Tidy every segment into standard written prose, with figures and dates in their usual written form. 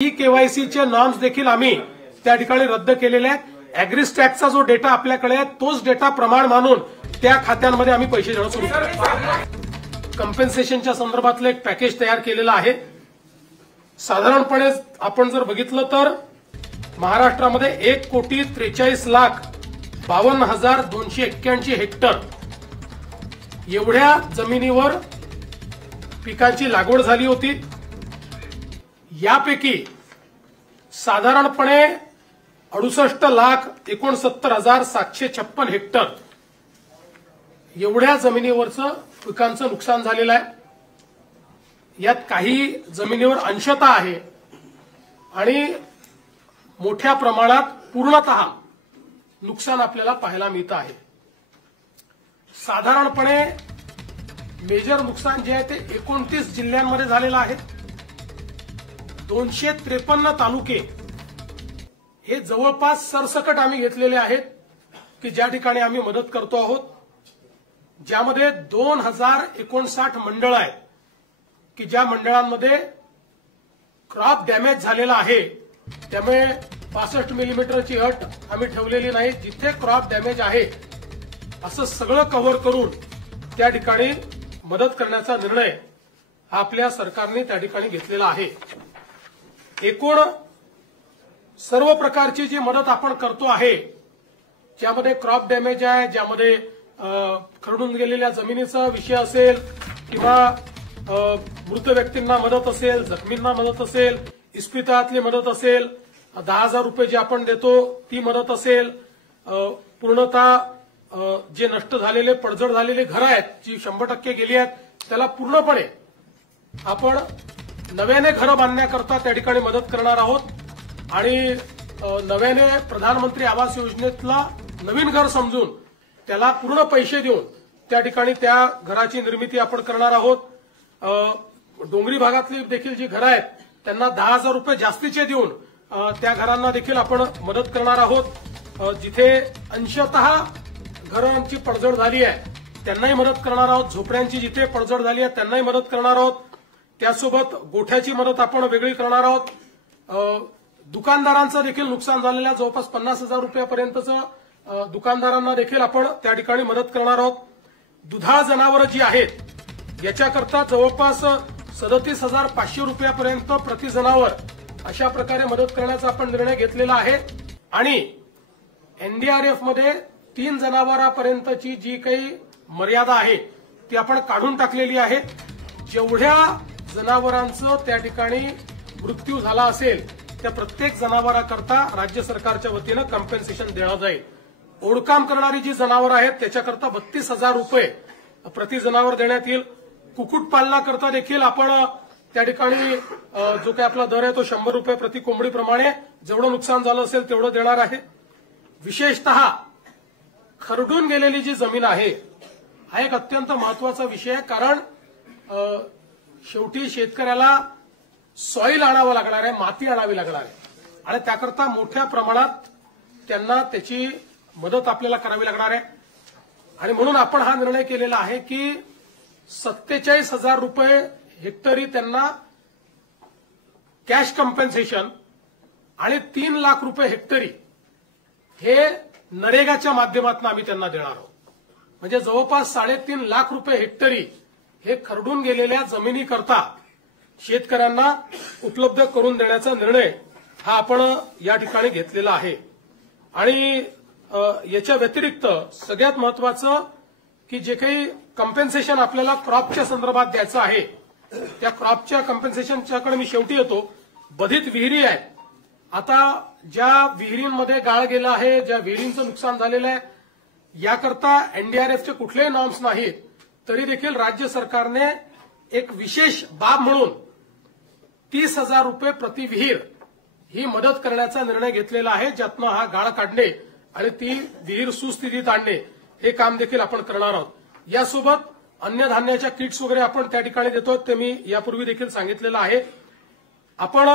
E केवायसीचे norms देखील आम्ही त्या ठिकाणी रद्द केलेले आहेत। ॲग्रीस्टॅटचा जो डेटा आपल्याकडे आहे तोच डेटा प्रमाण मानून त्या खात्यांमध्ये आम्ही पैसे देणं सुरू केलं। कम्पेन्सेशनच्या संदर्भातलं एक पॅकेज तयार केलेलं आहे। साधारणपणे आपण जर बघितलं तर महाराष्ट्रामध्ये 1,43,52,281 हेक्टर एवढ्या जमिनीवर पिकांची लागवड झाली होती। यापैकी साधारणपणे 68,69,756 हेक्टर एवढ्या जमिनीवरचं पिकांचं नुकसान झालेलं आहे। यात काही जमिनीवर अंशतः आहे आणि मोठ्या प्रमाणात पूर्णतः नुकसान आपल्याला पाहायला मिळतं आहे। साधारणपणे मेजर नुकसान जे आहे ते 29 जिल्ह्यांमध्ये झालेलं आहे। 253 तालुके हे जवळपास सरसकट आम्ही घेतलेले आहेत की ज्या ठिकाणी आम्ही मदत करतो आहोत, ज्यामध्ये 2059 मंडळ आहेत की ज्या मंडळांमध्ये क्रॉप डॅमेज झालेला आहे। त्यामुळे 65 मिलीमीटरची अट आम्ही ठेवलेली नाही। जिथे क्रॉप डॅमेज आहे असं सगळं कव्हर करून त्या ठिकाणी मदत करण्याचा निर्णय आपल्या सरकारने त्या ठिकाणी घेतलेला आहे। एकूण सर्व प्रकारची जी मदत आपण करतो आहे, ज्यामध्ये क्रॉप डॅमेज आहे, ज्यामध्ये खरडून गेलेल्या जमिनीचा विषय असेल किंवा मृत व्यक्तींना मदत असेल, जखमींना मदत असेल, इस्पितळातली मदत असेल, 10,000 रुपये जे आपण देतो ती मदत असेल, पूर्णतः जे नष्ट झालेले पडझड झालेले घरं आहेत जी 100% गेली आहेत त्याला पूर्णपणे आपण नव्याने घरं बांधण्याकरता त्या ठिकाणी मदत करणार आहोत आणि नव्याने प्रधानमंत्री आवास योजनेतला नवीन घर समजून त्याला पूर्ण पैसे देऊन त्या ठिकाणी त्या घराची निर्मिती आपण करणार आहोत। डोंगरी भागातली देखील जी घरं आहेत त्यांना 10,000 रुपये जास्तीचे देऊन त्या घरांना देखील आपण मदत करणार आहोत। जिथे अंशतः घरांची पडझड झाली आहे त्यांनाही मदत करणार आहोत। झोपड्यांची जिथे पडझड झाली आहे त्यांनाही मदत करणार आहोत। त्यासोबत गोठ्याची मदत आपण वेगळी करणार आहोत। दुकानदारांचं देखील नुकसान झालेल्या जवळपास 50,000 रुपयापर्यंतचं दुकानदारांना देखील आपण त्या ठिकाणी मदत करणार आहोत। दुधाळ जनावरं जी आहेत याच्याकरता जवळपास 37,500 रुपयापर्यंत प्रति जनावर अशा प्रकारे मदत करण्याचा आपण निर्णय घेतलेला आहे आणि एनडीआरएफ मध्ये 3 जनावरांपर्यंतची जी काही मर्यादा आहे ती आपण काढून टाकलेली आहे। जेवढ्या जनावरांचं त्या ठिकाणी मृत्यू झाला असेल त्या प्रत्येक जनावराकरता राज्य सरकारच्या वतीनं कॉम्पेन्सेशन देण्यात जाईल। ओढकाम करणारी जी जनावरं आहेत त्याच्याकरता 32,000 रुपये प्रति जनावर देण्यात येईल। कुक्कुटपालनाकरता देखील आपण त्या ठिकाणी जो काही आपला दर आहे तो 100 रुपये प्रति कोंबडीप्रमाणे जेवढं नुकसान झालं असेल तेवढं देणार आहे। विशेषतः खरडून गेलेली जी जमीन आहे हा एक अत्यंत महत्वाचा विषय आहे, कारण शेवटी शेतकऱ्याला सॉईल आणावं लागणार आहे, माती आणावी लागणार आहे आणि त्याकरता मोठ्या प्रमाणात त्यांना त्याची मदत आपल्याला करावी लागणार आहे आणि म्हणून आपण हा निर्णय केलेला आहे की 47,000 रुपये हेक्टरी त्यांना कॅश कॉम्पेन्सेशन आणि 3 लाख रुपये हेक्टरी हे नरेगाच्या माध्यमातून आम्ही त्यांना देणार आहोत। म्हणजे जवळपास 3.5 लाख रुपये हेक्टरी हे खरडून गेलेल्या जमिनीकरता शेतकऱ्यांना उपलब्ध करून देण्याचा निर्णय हा आपण या ठिकाणी घेतलेला आहे। आणि याच्या व्यतिरिक्त सगळ्यात महत्वाचं की जे काही कॉम्पेन्सेशन आपल्याला क्रॉपच्या संदर्भात द्यायचं आहे त्या क्रॉपच्या कॉम्पेन्सेशनच्याकडे मी शेवटी येतो। बाधित विहिरी आहेत, आता ज्या विहिरींमध्ये गाळ गेला आहे, ज्या विहिरींचं नुकसान झालेलं आहे याकरता एनडीआरएफचे कुठलेही नॉर्म्स नाहीत, तरी देखील राज्य सरकारने एक विशेष बाब म्हणून 30,000 रुपये प्रति विहीर ही मदत करण्याचा निर्णय घेतलेला आहे, ज्यातनं हा गाळ काढणे आणि ती विहीर सुस्थितीत आणणे हे काम देखील आपण करणार आहोत। यासोबत अन्नधान्याच्या किट्स वगैरे आपण त्या ठिकाणी देतो, ते मी यापूर्वी देखील सांगितलेलं आहे। आपण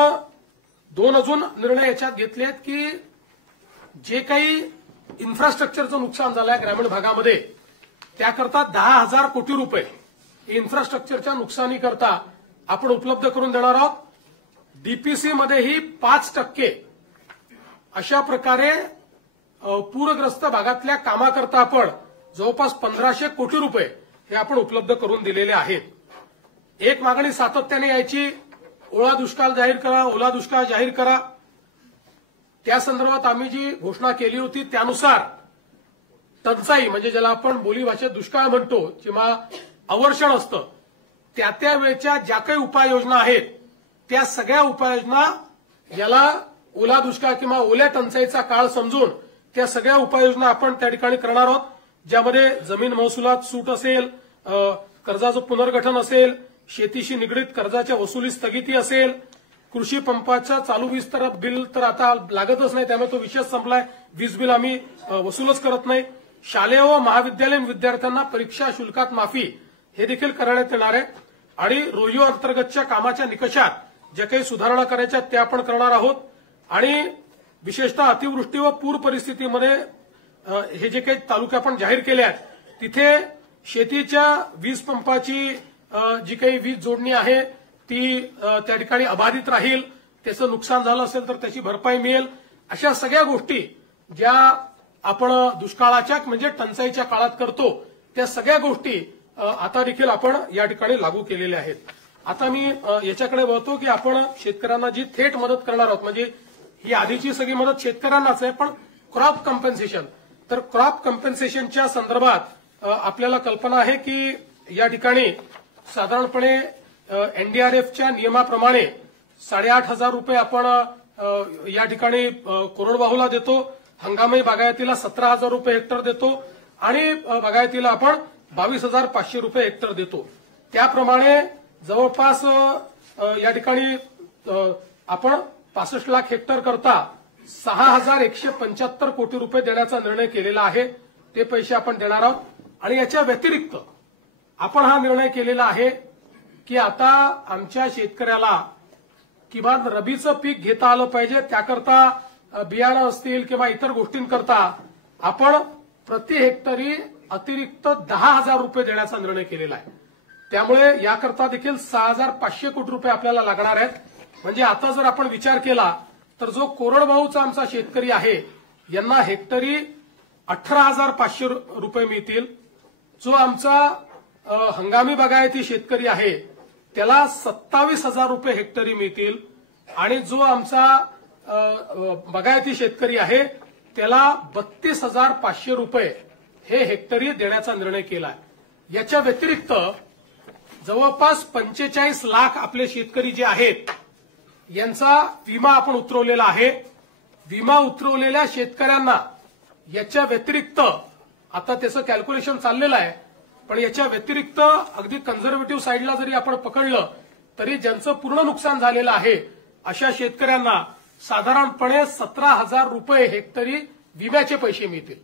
2 अजून निर्णय याच्यात घेतले आहेत की जे काही इन्फ्रास्ट्रक्चरचं नुकसान झालंय ग्रामीण भागामध्ये त्याकरता 10,000 कोटी रुपये इन्फ्रास्ट्रक्चरच्या नुकसानीकरता आपण उपलब्ध करून देणार आहोत। डीपीसी मध्येही 5% अशा प्रकारे पूरग्रस्त भागातल्या कामाकरता आपण जवळपास 1500 कोटी रुपये हे आपण उपलब्ध करून दिलेले आहेत. एक मागणी सातत्याने यायची, ओला दुष्काळ जाहीर करा, ओला दुष्काळ जाहीर करा. त्या संदर्भात आम्ही जी घोषणा केली होती त्यानुसार टंचाई म्हणजे ज्याला आपण बोलीभाषेत दुष्काळ म्हणतो किंवा अवर्षण असतं, त्या वेळच्या ज्या काही उपाययोजना आहेत त्या सगळ्या उपाययोजना याला ओला दुष्काळ किंवा ओल्या टंचाईचा काळ समजून त्या सगळ्या उपाययोजना आपण त्या ठिकाणी करणार आहोत, ज्यामध्ये जमीन महसुलात सूट असेल, कर्जाचं पुनर्गठन असेल, शेतीशी निगडीत कर्जाच्या वसुली स्थगिती असेल, कृषी पंपाच्या चालू वीज बिल तर आता लागतच नाही त्यामुळे तो विषय संपलाय, वीज बिल आम्ही वसूलच करत नाही. शालेय व महाविद्यालयीन विद्यार्थ्यांना परीक्षा शुल्कात माफी हे देखील करण्यात येणार आहे आणि रोयो अंतर्गतच्या कामाच्या निकषात ज्या काही सुधारणा करायच्या त्या आपण करणार आहोत आणि विशेषतः अतिवृष्टी व पूर परिस्थितीमध्ये हे जे काही तालुके आपण जाहीर केले आहेत तिथे शेतीच्या वीज पंपाची जी काही वीज जोडणी आहे ती त्या ठिकाणी अबाधित राहील, त्याचं नुकसान झालं असेल तर त्याची भरपाई मिळेल. अशा सगळ्या गोष्टी ज्या आपण दुष्काळाच्या म्हणजे टंचाईच्या काळात करतो त्या सगळ्या गोष्टी आता देखील आपण या ठिकाणी लागू केलेल्या आहेत. आता मी याच्याकडे वळतो की आपण शेतकऱ्यांना जी थेट मदत करणार आहोत, म्हणजे ही आधीची सगळी मदत शेतकऱ्यांनाच आहे, पण क्रॉप कम्पेन्सेशन. तर क्रॉप कम्पेन्सेशनच्या संदर्भात आपल्याला कल्पना आहे की या ठिकाणी साधारणपणे एनडीआरएफच्या नियमाप्रमाणे 8,500 रुपये आपण या ठिकाणी कोरडवाहूला देतो, हंगामी बागायतीला 17,000 रुपये हेक्टर देतो आणि बागायतीला आपण 22,500 रुपये हेक्टर देतो. त्याप्रमाणे जवळपास या ठिकाणी आपण 65 लाख हेक्टर करता 6,175 कोटी रुपये देण्याचा निर्णय केलेला आहे. ते पैसे आपण देणार आहोत आणि याच्या व्यतिरिक्त आपण हा निर्णय केलेला आहे की आता आमच्या शेतकऱ्याला किमान रबीचं पीक घेता आलं पाहिजे, त्याकरता बियाणं असतील किंवा इतर गोष्टींकरता आपण प्रति हेक्टरी अतिरिक्त 10,000 रुपये देण्याचा निर्णय केलेला आहे. त्यामुळे याकरता देखील 6,500 कोटी रुपये आपल्याला लागणार आहेत. म्हणजे आता जर आपण विचार केला तर जो कोरडवाहूचा आमचा शेतकरी आहे यांना हेक्टरी 18,500 रुपये मिळतील, जो आमचा हंगामी बागायती शेतकरी आहे त्याला 27,000 रुपये हेक्टरी मिळतील आणि जो आमचा बागायती शेतकरी आहे त्याला 32,500 रुपये हे हेक्टरी देण्याचा निर्णय केला आहे. याच्या व्यतिरिक्त जवळपास 45 लाख आपले शेतकरी जे आहेत यांचा विमा आपण उतरवलेला आहे. विमा उतरवलेल्या शेतकऱ्यांना याच्या व्यतिरिक्त आता त्याचं कॅल्क्युलेशन चाललेलं आहे, पण याच्या व्यतिरिक्त अगदी कन्झर्वेटिव्ह साईडला जरी आपण पकडलं तरी ज्यांचं पूर्ण नुकसान झालेलं आहे अशा शेतकऱ्यांना साधारणपणे 17,000 रुपये हेक्टरी विम्याचे पैसे मिळतील.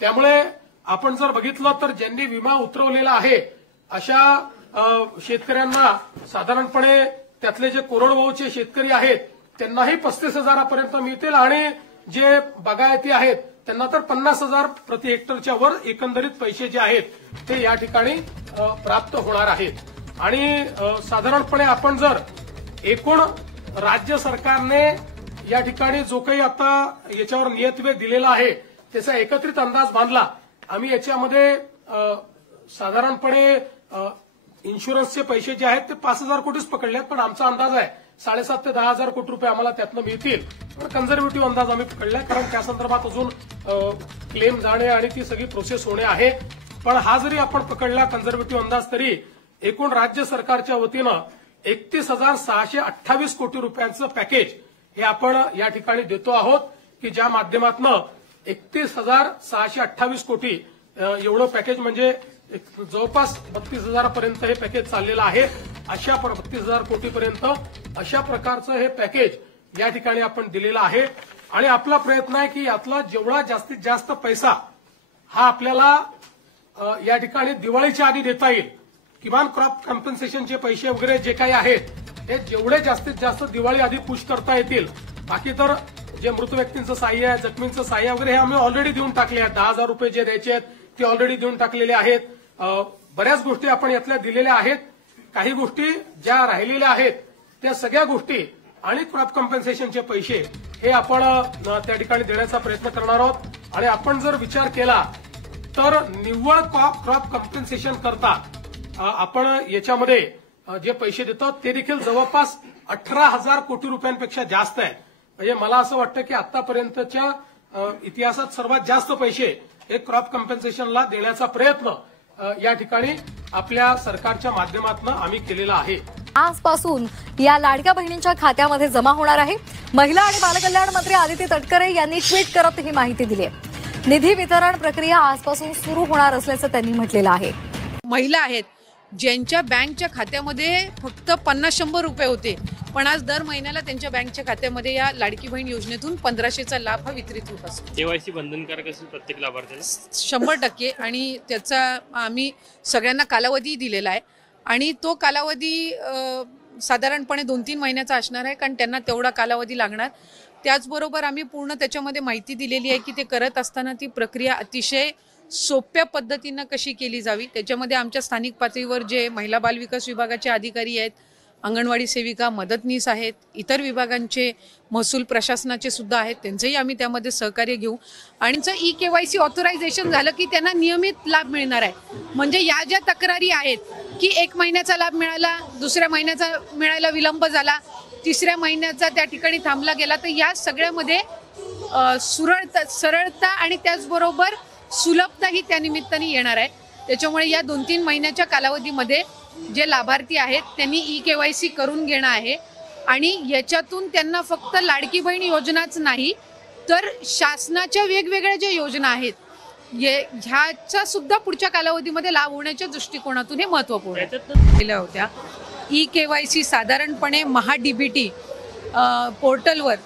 त्यामुळे आपण जर बघितलं तर ज्यांनी विमा उतरवलेला आहे अशा शेतकऱ्यांना साधारणपणे त्यातले जे कोरडवाहूचे शेतकरी आहेत त्यांनाही 35,000पर्यंत मिळतील आणि जे बागायती आहेत त्यांना तर 50,000 प्रति हेक्टरच्या वर एकंदरीत पैसे जे आहेत ते या ठिकाणी प्राप्त होणार आहेत. आणि साधारणपणे आपण जर एकूण राज्य सरकारने या ठिकाणी जो काही आता याच्यावर नियतवेग दिलेला आहे त्याचा एकत्रित अंदाज बांधला. आम्ही याच्यामध्ये साधारणपणे इन्शुरन्सचे पैसे जे आहेत ते 5,000 कोटीच पकडलेत, पण आमचा अंदाज आहे 7,500 ते 10,000 कोटी रुपये आम्हाला त्यातनं मिळतील. पण कन्झर्वेटिव्ह अंदाज आम्ही पकडलाय कारण त्या संदर्भात अजून क्लेम जाणे आणि ती सगळी प्रोसेस होणे आहे. पण हा जरी आपण पकडला कन्झर्वेटिव्ह अंदाज तरी एकूण राज्य सरकारच्या वतीनं 31,628 कोटी रुपयांचं पॅकेज हे आपण या ठिकाणी देतो आहोत की ज्या माध्यमातून 31,628 कोटी एवढं पॅकेज म्हणजे जवळपास 32,000 पर्यंत हे पॅकेज चाललेलं आहे. अशा 32,000 कोटीपर्यंत अशा प्रकारचं हे पॅकेज या ठिकाणी आपण दिलेलं आहे आणि आपला प्रयत्न आहे की यातला जेवढा जास्तीत जास्त पैसा हा आपल्याला या ठिकाणी दिवाळीच्या आधी देता येईल. किमान क्रॉप कॉम्पेन्सेशनचे पैसे वगैरे जे काही आहेत हे जेवढे जास्तीत जास्त दिवाळी आधी पुश करता येतील. बाकी तर जे मृत व्यक्तींचं सहाय्य आहे, जखमींचं सहाय्य वगैरे हे आम्ही ऑलरेडी देऊन टाकले आहेत. 10,000 रुपये जे द्यायचे आहेत ते ऑलरेडी देऊन टाकलेले आहेत. बऱ्याच गोष्टी आपण यातल्या दिलेल्या आहेत. काही गोष्टी ज्या राहिलेल्या आहेत त्या सगळ्या गोष्टी आणि क्रॉप कॉम्पेन्सेशनचे पैसे हे आपण त्या ठिकाणी देण्याचा प्रयत्न करणार आहोत। आणि आपण जर विचार केला तर निव्वळ क्रॉप कॉम्पेन्सेशन करता आपण याच्यामध्ये जे पैसे देतो ते देखील जवळपास 18,000 कोटी रुपयांपेक्षा जास्त आहे। म्हणजे मला असं वाटतं की आतापर्यंतच्या इतिहासात सर्वात जास्त पैसे हे क्रॉप कॉम्पेन्सेशनला देण्याचा प्रयत्न या ठिकाणी आपल्या सरकारच्या माध्यमातून आम्ही केलेला आहे। आजपासून या लाडक्या बहिणींच्या खात्यामध्ये जमा होणार आहे। महिला आणि बालकल्याण मंत्री आदिती तटकरे यांनी ट्विट करत ही माहिती दिली आहे। निधी वितरण प्रक्रिया आजपासून सुरू होणार असल्याचं त्यांनी म्हटलेलं आहे। महिला आहेत ज्यांच्या बँकच्या खात्यामध्ये फक्त 50-100 रुपये होते, पण आज दर महिन्याला त्यांच्या बँकच्या खात्यामध्ये या लाडकी बहीण योजनेतून 1500चा लाभ हा वितरित होत असतो। केवायसी बंधनकारक असेल प्रत्येक लाभार्थ्याला 100% आणि त्याचा आम्ही सगळ्यांना कालावधी दिलेला आहे आणि तो कालावधी साधारणपणे 2-3 महिन्याचा असणार आहे, कारण त्यांना तेवढा कालावधी लागणार। त्याचबरोबर आम्ही पूर्ण त्याच्यामध्ये माहिती दिलेली आहे की ते करत असताना ती प्रक्रिया अतिशय सोप्या पद्धतीनं कशी केली जावी। त्याच्यामध्ये आमच्या स्थानिक पातळीवर जे महिला बाल विकास विभागाचे अधिकारी आहेत, अंगणवाडी सेविका, मदतनीस आहेत, इतर विभागांचे महसूल प्रशासनाचे सुद्धा आहेत, त्यांचंही आम्ही त्यामध्ये सहकार्य घेऊ। आणि ई-केवायसी ऑथरायझेशन झालं की त्यांना नियमित लाभ मिळणार आहे। म्हणजे या ज्या तक्रारी आहेत की 1 महिन्याचा लाभ मिळाला, दुसऱ्या महिन्याचा मिळायला विलंब झाला, तिसऱ्या महिन्याचा त्या ठिकाणी थांबला गेला, तर या सगळ्यामध्ये सरळता आणि त्याचबरोबर सुलभता ही त्या निमित्ताने येणार आहे। त्याच्यामुळे या 2-3 महिन्याच्या कालावधीमध्ये जे लाभार्थी आहेत त्यांनी ई-केवायसी करून घेणं आहे आणि याच्यातून त्यांना फक्त लाडकी बहीण योजनाच नाही तर शासनाच्या वेगवेगळ्या ज्या योजना आहेत ह्याचा सुद्धा पुढच्या कालावधीमध्ये लाभ होण्याच्या दृष्टिकोनातून हे महत्त्वपूर्ण केल्या होत्या। ई-केवायसी साधारणपणे महा-डीबीटी पोर्टलवर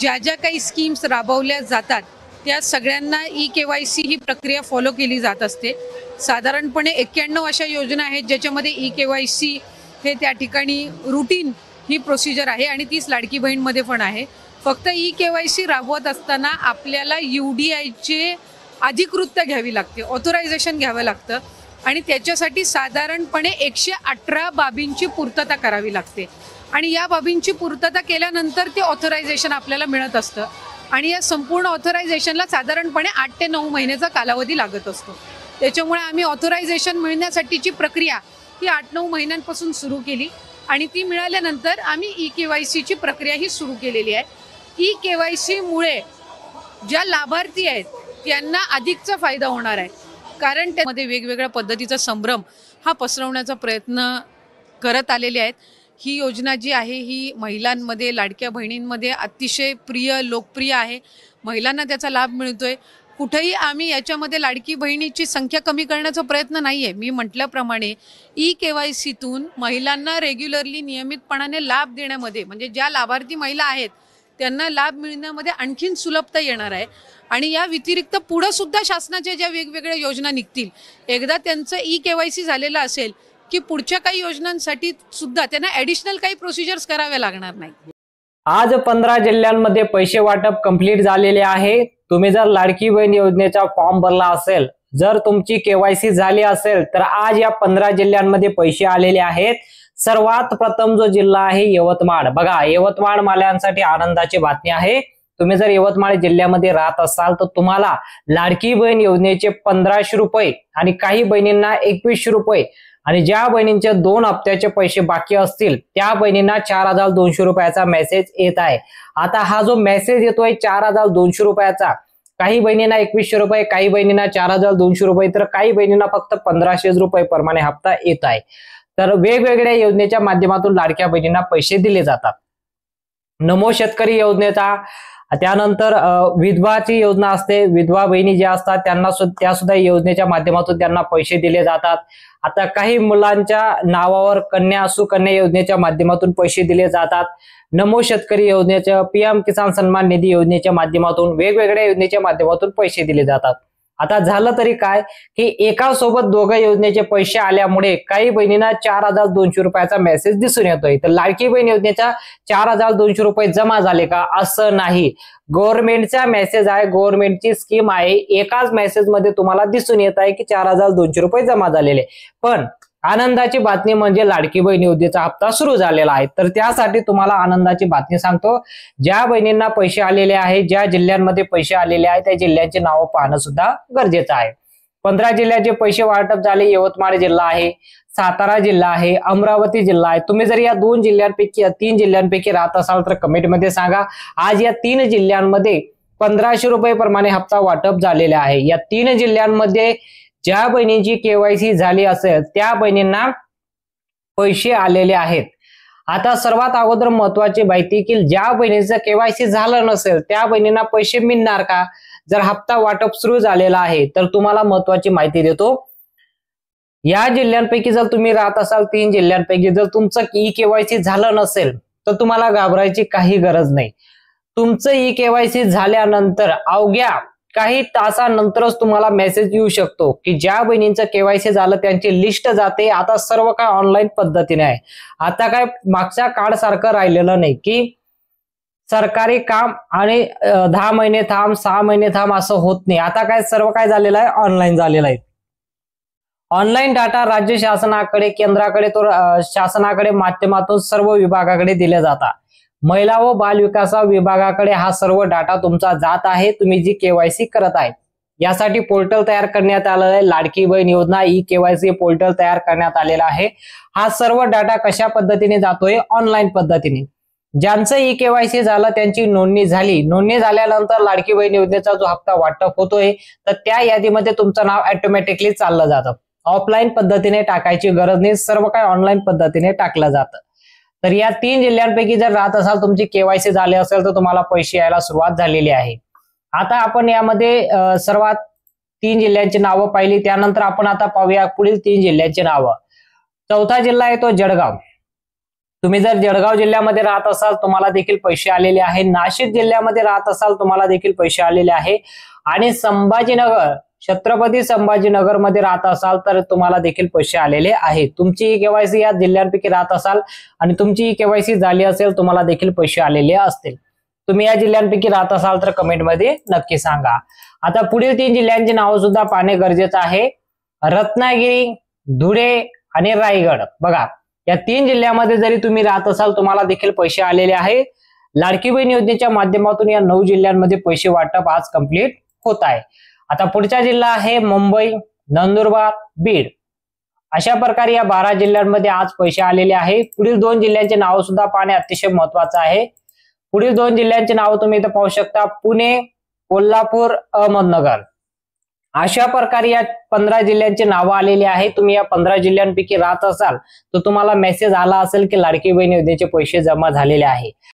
ज्या ज्या काही स्कीम्स राबवल्या जातात त्या सगळ्यांना ई-केवायसी ही प्रक्रिया फॉलो केली जात असते। साधारणपणे 91 अशा योजना आहेत ज्याच्यामध्ये ई-केवायसी हे त्या ठिकाणी रुटीन ही प्रोसिजर आहे आणि तीच लाडकी बहीणमध्ये पण आहे। फक्त ई-केवायसी राबवत असताना आपल्याला UDIचे अधिकृतता घ्यावी लागते, ऑथरायझेशन घ्यावं लागतं आणि त्याच्यासाठी साधारणपणे 118 बाबींची पूर्तता करावी लागते आणि या बाबींची पूर्तता केल्यानंतर ते ऑथरायझेशन आपल्याला मिळत असतं आणि या संपूर्ण ऑथरायझेशनला साधारणपणे 8 ते 9 महिन्याचा कालावधी लागत असतो। त्याच्यामुळे आम्ही ऑथरायझेशन मिळण्यासाठीची प्रक्रिया ही 8-9 महिन्यांपासून सुरू केली आणि ती मिळाल्यानंतर आम्ही ई-केवायसीची प्रक्रिया ही सुरू केलेली आहे। ई-केवायसीमुळे ज्या लाभार्थी आहेत त्यांना अधिकचा फायदा होणार आहे, कारण त्यामध्ये वेगवेगळ्या पद्धतीचा संभ्रम हा पसरवण्याचा प्रयत्न करत आलेले आहेत। ही योजना जी आहे ही महिलांमध्ये, लाडक्या बहिणींमध्ये अतिशय लोकप्रिय आहे। महिलांना त्याचा लाभ मिळतोय। कुठेही आम्ही याच्यामध्ये लाडकी बहिणीची संख्या कमी करण्याचा प्रयत्न नाहीये। मी म्हटल्याप्रमाणे ई-केवायसीतून महिलांना रेग्युलरली नियमितपणाने लाभ देण्यामध्ये, म्हणजे ज्या लाभार्थी महिला आहेत त्यांना लाभ मिळण्यामध्ये आणखीन सुलभता येणार आहे आणि या व्यतिरिक्त पुढे सुद्धा शासनाच्या ज्या वेगवेगळ्या योजना निघतील, एकदा त्यांचं ई-केवायसी झालेलं असेल की पुढच्या काही योजनांसाठी सुद्धा त्यांना ॲडिशनल काही प्रोसिजर्स कराव्या लागणार नाही। आज 15 जिल्ह्यांमध्ये पैसे वाटप कंप्लीट झालेले आहे। तुम्ही जर लाडकी बहीण योजनेचा फॉर्म भरला असेल, जर तुमची केवायसी झाली असेल तर आज या 15 जिल्ह्यांमध्ये पैसे आलेले आहेत। सर्वात प्रथम जो जिल्हा आहे यवतमाळ, बघा यवतमाळ माल्यांसाठी आनंदाची बातमी आहे। तुम्ही जर यवतमाळ जिल्ह्यामध्ये राहत असाल तर तुम्हाला लाडकी बहीण योजनेचे 1500 रुपये आणि काही बहिणींना 2100 रुपये आणि ज्या बहिणींचे 2 हप्त्याचे पैसे बाकी असतील त्या बहिणींना 4200 रुपयाचा मेसेज येत आहे। आता हा जो मेसेज येतोय 4200 रुपयाचा, काही बहिणींना 2100 रुपये, काही बहिणींना 4200 रुपये, तर काही बहिणींना फक्त 1500 रुपये प्रमाणे हप्ता येत आहे। तर वेगवेगळ्या योजनेच्या माध्यमातून लाडक्या बहिणींना पैसे दिले जातात। नमो शेतकरी योजनेचा, त्यानंतर विधवाची योजना असते, विधवा बहिणी ज्या असतात त्यांना त्या सुद्धा योजनेच्या माध्यमातून त्यांना पैसे दिले जातात। आता काही मुलांच्या नावावर कन्या सुकन्या योजनेच्या माध्यमातून पैसे दिले जातात। नमो शेतकरी योजनेच्या, PM किसान सन्मान निधी योजनेच्या माध्यमातून, वेगवेगळ्या योजनेच्या माध्यमातून पैसे दिले जातात। आता झालं तरी काय की एका सोबत दोघं योजनेचे पैसे आल्यामुळे काही बहिणींना 4200 रुपयाचा मेसेज दिसून येतोय। तर लाडकी बहीण योजनेचा 4200 रुपये जमा झाले का, असं नाही। गव्हर्नमेंटचा मेसेज आहे, गव्हर्नमेंटची स्कीम आहे, एकाच मेसेज मध्ये तुम्हाला दिसून येत आहे की 4200 रुपये जमा झालेले। पण आनंदाची बातमी म्हणजे लाडकी बहीण योजनेचा हप्ता सुरू झालेला आहे. तर त्यासाठी तुम्हाला आनंदाची बातमी सांगतो. ज्या बहिणींना पैसे आलेले आहेत, ज्या जिल्ह्यांमध्ये पैसे आलेले आहेत, त्या जिल्ह्यांची नावं पाहणं सुद्धा गरजेचं आहे. 15 जिल्ह्याचे पैसे वाटप झाले. यवतमाळ जिल्हा आहे, सातारा जिल्हा आहे, अमरावती जिल्हा आहे. तुम्ही जर या 2 जिल्ह्यांपैकी 3 जिल्ह्यांपैकी राहत असाल तर कमेंटमध्ये सांगा. आज या 3 जिल्ह्यांमध्ये 1500 रुपये प्रमाणे हप्ता वाटप झालेला आहे. या 3 जिल्ह्यांमध्ये ज्या बहिणींची केवायसी झाली असेल त्या बहिणींना पैसे आलेले आहेत. आता सर्वात अगोदर महत्वाची माहिती की ज्या बहिणीचं केवायसी झालं नसेल त्या बहिणींना पैसे मिळणार का? जर हप्ता वाटप सुरू झालेला आहे तर तुम्हाला महत्वाची माहिती देतो. या जिल्ह्यांपैकी जर तुम्ही राहत असाल 3 जिल्ह्यांपैकी जर तुमचं ई केवायसी झालं नसेल तर तुम्हाला घाबरायची काही गरज नाही. तुमचं ई केवायसी झाल्यानंतर अवघ्या काही तासानंतरच तुम्हाला मेसेज येऊ शकतो की ज्या बहिणींचं केवायसी झालं त्यांची लिस्ट जाते. आता सर्व काय ऑनलाईन पद्धतीने आहे. आता काय मागच्या काळ सारखं राहिलेलं नाही की सरकारी काम आणि 10 महिने थांब 6 महिने थांब असं होत नाही. आता काय सर्व काय झालेलं आहे, ऑनलाईन झालेलं आहे. ऑनलाईन डाटा राज्य शासनाकडे, केंद्राकडे, तो शासनाकडे माध्यमातून सर्व विभागाकडे दिले जातात. महिला व बाल विकास विभागाकडे हा सर्व डाटा तुमचा जात आहे. तुम्ही जी केवायसी करत आहे यासाठी पोर्टल तयार करण्यात आलेलं आहे. लाडकी बहीण योजना ई केवायसी पोर्टल तयार करण्यात आलेला आहे. हा सर्व डाटा कशा पद्धतीने जातोय? ऑनलाईन पद्धतीने. ज्यांचं ई केवायसी झालं त्यांची नोंदणी झाली. नोंदणी झाल्यानंतर लाडकी बहीण योजनेचा जो हप्ता वाटप होतोय तर त्या यादीमध्ये तुमचं नाव ऑटोमॅटिकली चाललं जातं. ऑफलाईन पद्धतीने टाकायची गरज नाही. सर्व काही ऑनलाईन पद्धतीने टाकलं जातं. तर या 3 जिल्ह्यांपैकी जर राहत असाल तुमची केवायसी झाली असेल तर तुम्हाला पैसे यायला सुरुवात झालेली आहे. आता आपण यामध्ये सर्वात 3 जिल्ह्यांची नावं पाहिली. त्यानंतर आपण आता पाहूया पुढील 3 जिल्ह्यांची नावं. 4था जिल्हा आहे तो जळगाव. तुम्ही जर जळगाव जिल्ह्यामध्ये राहत असाल तुम्हाला देखील पैसे आलेले आहे. नाशिक जिल्ह्यामध्ये राहत असाल तुम्हाला देखील पैसे आलेले आहे. आणि संभाजीनगर, छत्रपती संभाजीनगर मध्ये राहत असाल तर तुम्हाला देखील पैसे आलेले आहेत. तुमची केवायसी या जिल्ह्यांपैकी राहत असाल आणि तुमची केवायसी झाली असेल तुम्हाला देखील पैसे आलेले असतील. तुम्ही या जिल्ह्यांपैकी राहत असाल तर कमेंटमध्ये नक्की सांगा. आता पुढील 3 जिल्ह्यांची नावं सुद्धा पाहणे गरजेचं आहे. रत्नागिरी, धुळे आणि रायगड. बघा या 3 जिल्ह्यामध्ये जरी तुम्ही राहत असाल तुम्हाला देखील पैसे आलेले आहे. लाडकी बहीण योजनेच्या माध्यमातून या 9 जिल्ह्यांमध्ये पैसे वाटप आज कंप्लीट होत आहे. आता पुढचा जिल्हा आहे मुंबई, नंदुरबार, बीड. अशा प्रकारे या 12 जिल्ह्यांमध्ये आज पैसे आलेले आहे. पुढील 2 जिल्ह्यांचे नाव सुद्धा पाहणे अतिशय महत्वाचं आहे. पुढील 2 जिल्ह्यांची नाव तुम्ही इथं पाहू शकता. पुणे, कोल्हापूर, अहमदनगर. अशा प्रकारे या 15 जिल्ह्यांची नावं आलेली आहे. तुम्ही या 15 जिल्ह्यांपैकी राहत असाल तर तुम्हाला मेसेज आला असेल की लाडकी बहीण योजनेचे पैसे जमा झालेले आहे.